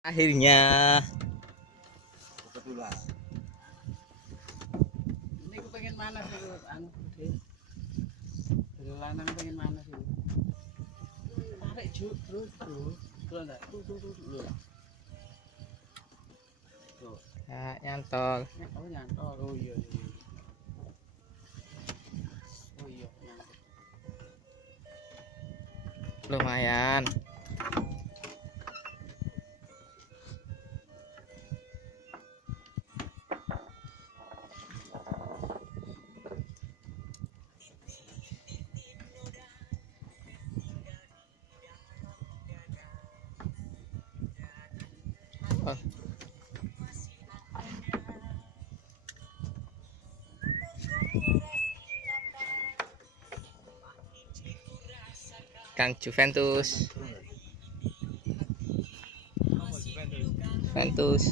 Akhirnya kebetulan ini aku pengen mana sih lu anu gede dari lanang pengen mana sih tarik terus enggak tuh ya, nyantol. oh nyantol oh iya oh iya nyantol Lumayan. Oh. Kang Juventus. Juventus.